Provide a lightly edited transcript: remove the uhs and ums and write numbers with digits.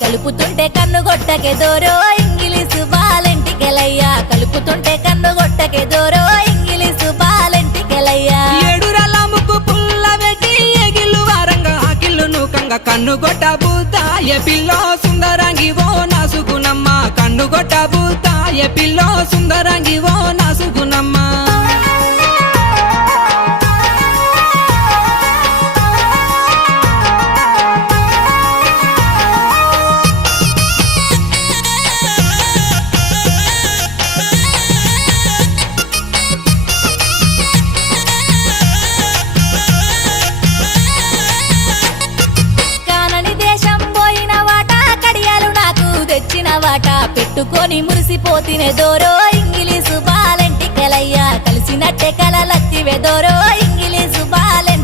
కలుపుతుంటే కన్ను గొట్టకే దోరో ఇంగిలీసు బాలెంటికెలయ్యా కలుపుతుంటే కన్ను గొట్టకే దోరో ఇంగిలీసు బాలెంటికెలయ్యా ఏడురల ముక్కు పుల్ల పెట్టి ఎగిల్లు వారంగా ఆకిల్లు నూకంగా కన్ను గొట్ట బూతాయ పిల్లో సుందరంగి ఓ నాసుగునమ్మ కన్ను గొట్ట బూతాయ పిల్లో సుందరంగి ఓ నాసుగునమ్మ వాట పెట్టుకొని మురిసిపోతినే దోరో ఇంగిలీసు బాలెంటికెలయ్యా కలిసినట్టే కలలత్తివే దోరో ఇంగిలీసు బాలెంటి